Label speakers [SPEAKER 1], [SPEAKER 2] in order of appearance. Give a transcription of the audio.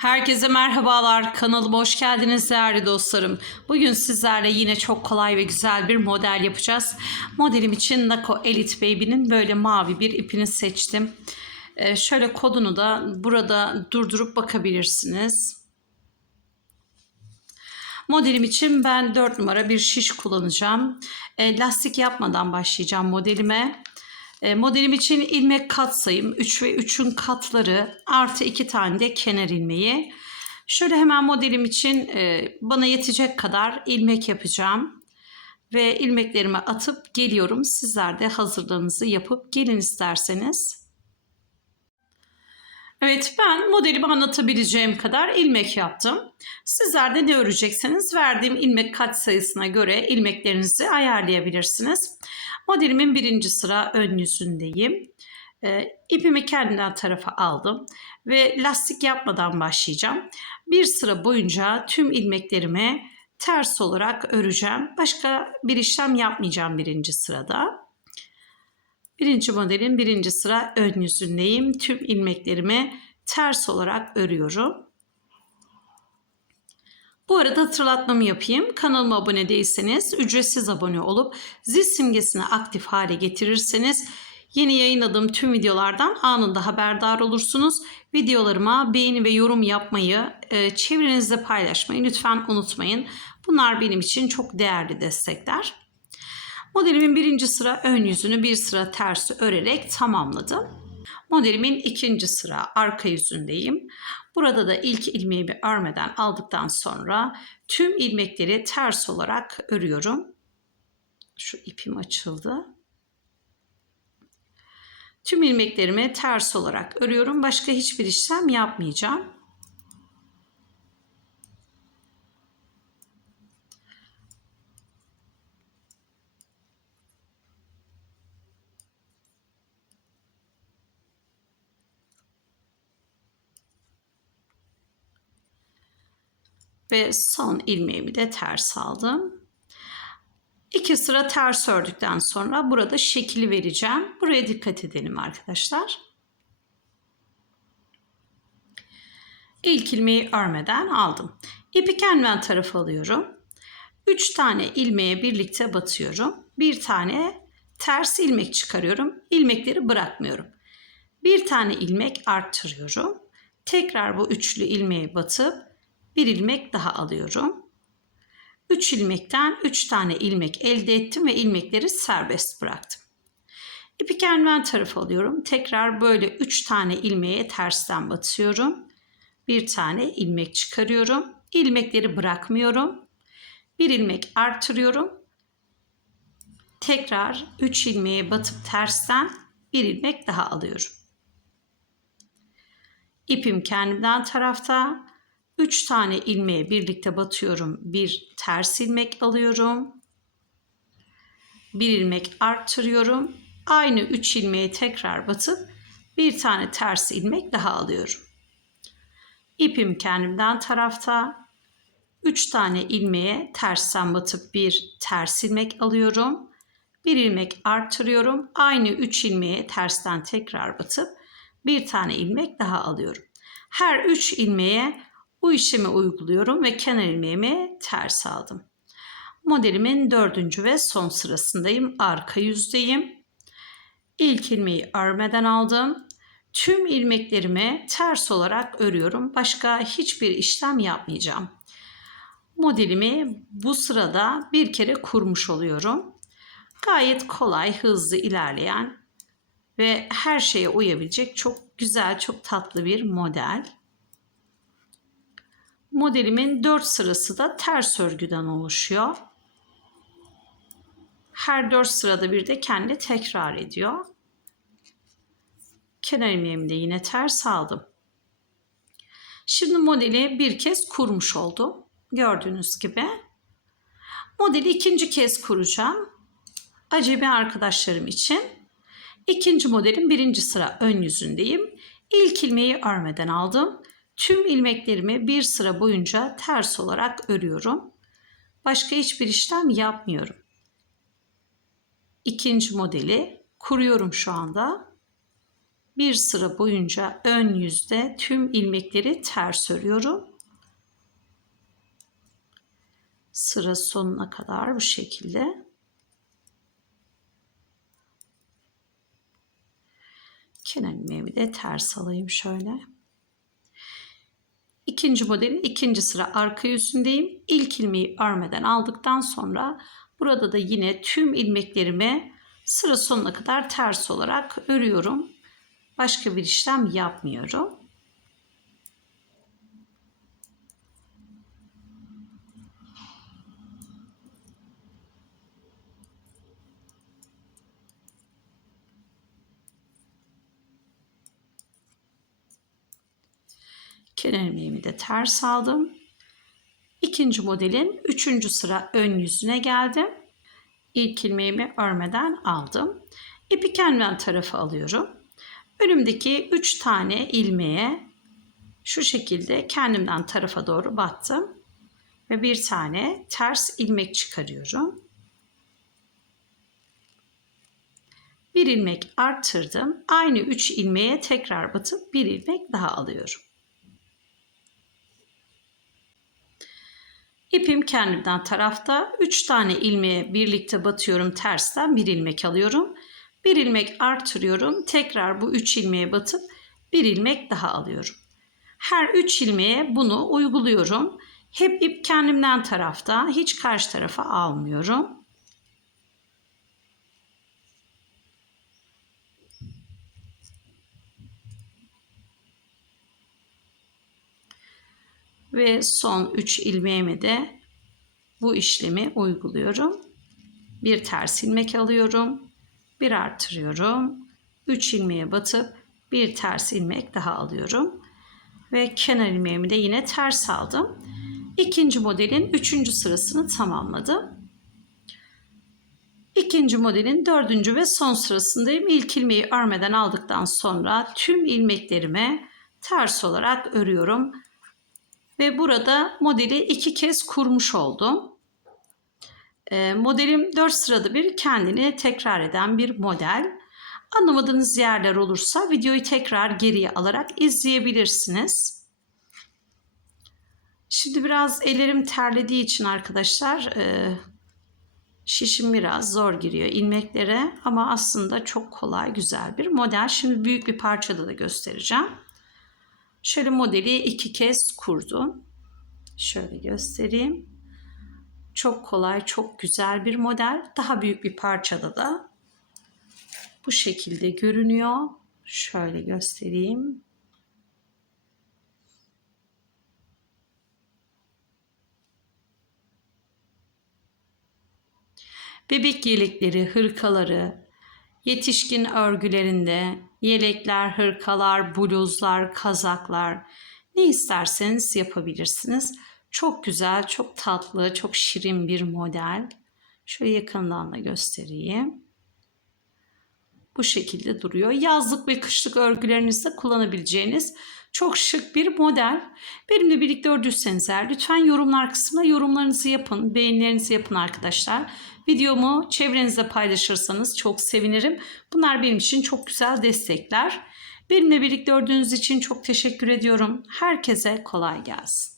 [SPEAKER 1] Herkese merhabalar. Kanalıma hoş geldiniz değerli dostlarım. Bugün sizlerle yine çok kolay ve güzel bir model yapacağız. Modelim için Nako Elite Baby'nin böyle mavi bir ipini seçtim. Ee, şöyle kodunu da burada durdurup bakabilirsiniz. Modelim için ben 4 numara bir şiş kullanacağım. E, lastik yapmadan başlayacağım modelime. E, modelim için ilmek kat sayım 3 ve 3'ün katları artı 2 tane de kenar ilmeği. Şöyle hemen modelim için e, bana yetecek kadar ilmek yapacağım. Ve ilmeklerimi atıp geliyorum. Sizler de hazırlığınızı yapıp gelin isterseniz. Evet ben modelimi anlatabileceğim kadar ilmek yaptım. Sizler de ne örecekseniz verdiğim ilmek kat sayısına göre ilmeklerinizi ayarlayabilirsiniz. Modelimin birinci sıra ön yüzündeyim. E, ipimi kendimden tarafa aldım ve lastik yapmadan başlayacağım. Bir sıra boyunca tüm ilmeklerimi ters olarak öreceğim. Başka bir işlem yapmayacağım birinci sırada. Birinci modelin birinci sıra ön yüzündeyim. Tüm ilmeklerimi ters olarak örüyorum. Bu arada hatırlatmamı yapayım. Kanalıma abone değilseniz ücretsiz abone olup zil simgesini aktif hale getirirseniz yeni yayınladığım tüm videolardan anında haberdar olursunuz. Videolarıma beğeni ve yorum yapmayı, e, çevrenizde paylaşmayı lütfen unutmayın. Bunlar benim için çok değerli destekler. Modelimin birinci sıra ön yüzünü bir sıra tersi örerek tamamladım. Modelimin ikinci sıra arka yüzündeyim. Burada da ilk ilmeğimi örmeden aldıktan sonra tüm ilmekleri ters olarak örüyorum. Şu ipim açıldı. Tüm ilmeklerimi ters olarak örüyorum. Başka hiçbir işlem yapmayacağım. Ve son ilmeğimi de ters aldım. İki sıra ters ördükten sonra burada şekli vereceğim. Buraya dikkat edelim arkadaşlar. İlk ilmeği örmeden aldım. İpi kendimden tarafa alıyorum. 3 tane ilmeğe birlikte batıyorum. Bir tane ters ilmek çıkarıyorum. İlmekleri bırakmıyorum. Bir tane ilmek arttırıyorum. Tekrar bu üçlü ilmeğe batıp bir ilmek daha alıyorum. 3 ilmekten 3 tane ilmek elde ettim ve ilmekleri serbest bıraktım. İpi kendimden tarafa alıyorum. Tekrar böyle 3 tane ilmeğe tersten batıyorum. Bir tane ilmek çıkarıyorum. İlmekleri bırakmıyorum. Bir ilmek artırıyorum. Tekrar 3 ilmeğe batıp tersten bir ilmek daha alıyorum. İpim kendimden tarafta, 3 tane ilmeğe birlikte batıyorum. Bir ters ilmek alıyorum. Bir ilmek arttırıyorum. Aynı 3 ilmeğe tekrar batıp bir tane ters ilmek daha alıyorum. İpim kendimden tarafta. 3 tane ilmeğe tersten batıp bir ters ilmek alıyorum. Bir ilmek arttırıyorum. Aynı 3 ilmeğe tersten tekrar batıp bir tane ilmek daha alıyorum. Her 3 ilmeğe bu işlemi uyguluyorum ve kenar ilmeğimi ters aldım. Modelimin dördüncü ve son sırasındayım. Arka yüzdeyim. İlk ilmeği örmeden aldım. Tüm ilmeklerimi ters olarak örüyorum. Başka hiçbir işlem yapmayacağım. Modelimi bu sırada bir kere kurmuş oluyorum. Gayet kolay, hızlı ilerleyen ve her şeye uyabilecek çok güzel, çok tatlı bir model. Modelimin 4 sırası da ters örgüden oluşuyor. Her 4 sırada bir de kendi tekrar ediyor. Kenar ilmeğimi de yine ters aldım. Şimdi modeli bir kez kurmuş oldum. Gördüğünüz gibi. Modeli ikinci kez kuracağım. Acemi arkadaşlarım için. İkinci modelin birinci sıra ön yüzündeyim. İlk ilmeği örmeden aldım. Tüm ilmeklerimi bir sıra boyunca ters olarak örüyorum. Başka hiçbir işlem yapmıyorum. İkinci modeli kuruyorum şu anda. bir sıra boyunca ön yüzde tüm ilmekleri ters örüyorum. Sıra sonuna kadar bu şekilde. Kenar ilmeğimi de ters alayım şöyle. İkinci modelin ikinci sıra arka yüzündeyim. İlk ilmeği örmeden aldıktan sonra burada da yine tüm ilmeklerimi sıra sonuna kadar ters olarak örüyorum. Başka bir işlem yapmıyorum. Kenar ilmeğimi de ters aldım. İkinci modelin üçüncü sıra ön yüzüne geldim. İlk ilmeğimi örmeden aldım. İpi kendimden tarafa alıyorum. Önümdeki üç tane ilmeğe şu şekilde kendimden tarafa doğru battım. Ve bir tane ters ilmek çıkarıyorum. Bir ilmek arttırdım. Aynı üç ilmeğe tekrar batıp bir ilmek daha alıyorum. İpim kendimden tarafta 3 tane ilmeğe birlikte batıyorum tersten bir ilmek alıyorum. Bir ilmek artırıyorum. Tekrar bu 3 ilmeğe batıp bir ilmek daha alıyorum. Her 3 ilmeğe bunu uyguluyorum. Hep ip kendimden tarafta, hiç karşı tarafa almıyorum. Ve son 3 ilmeğime de bu işlemi uyguluyorum. Bir ters ilmek alıyorum. Bir artırıyorum. 3 ilmeğe batıp bir ters ilmek daha alıyorum. Ve kenar ilmeğimi de yine ters aldım. İkinci modelin üçüncü sırasını tamamladım. İkinci modelin dördüncü ve son sırasındayım. İlk ilmeği örmeden aldıktan sonra tüm ilmeklerime ters olarak örüyorum. Ve burada modeli iki kez kurmuş oldum. E, modelim 4 sırada bir kendini tekrar eden bir model. Anlamadığınız yerler olursa videoyu tekrar geriye alarak izleyebilirsiniz. Şimdi biraz ellerim terlediği için arkadaşlar e, şişim biraz zor giriyor ilmeklere ama aslında çok kolay güzel bir model. Şimdi büyük bir parçada da göstereceğim. Şöyle modeli iki kez kurdum. Şöyle göstereyim. Çok kolay, çok güzel bir model. Daha büyük bir parçada da bu şekilde görünüyor. Şöyle göstereyim. Bebek yelekleri, hırkaları, yetişkin örgülerinde yelekler, hırkalar, bluzlar, kazaklar ne isterseniz yapabilirsiniz. Çok güzel, çok tatlı, çok şirin bir model. Şöyle yakından da göstereyim. Bu şekilde duruyor. Yazlık ve kışlık örgülerinizde kullanabileceğiniz çok şık bir model. Benimle birlikte ördüyseniz eğer lütfen yorumlar kısmına yorumlarınızı yapın, beğenilerinizi yapın arkadaşlar. Videomu çevrenizde paylaşırsanız çok sevinirim. Bunlar benim için çok güzel destekler. Benimle birlikte ördüğünüz için çok teşekkür ediyorum. Herkese kolay gelsin.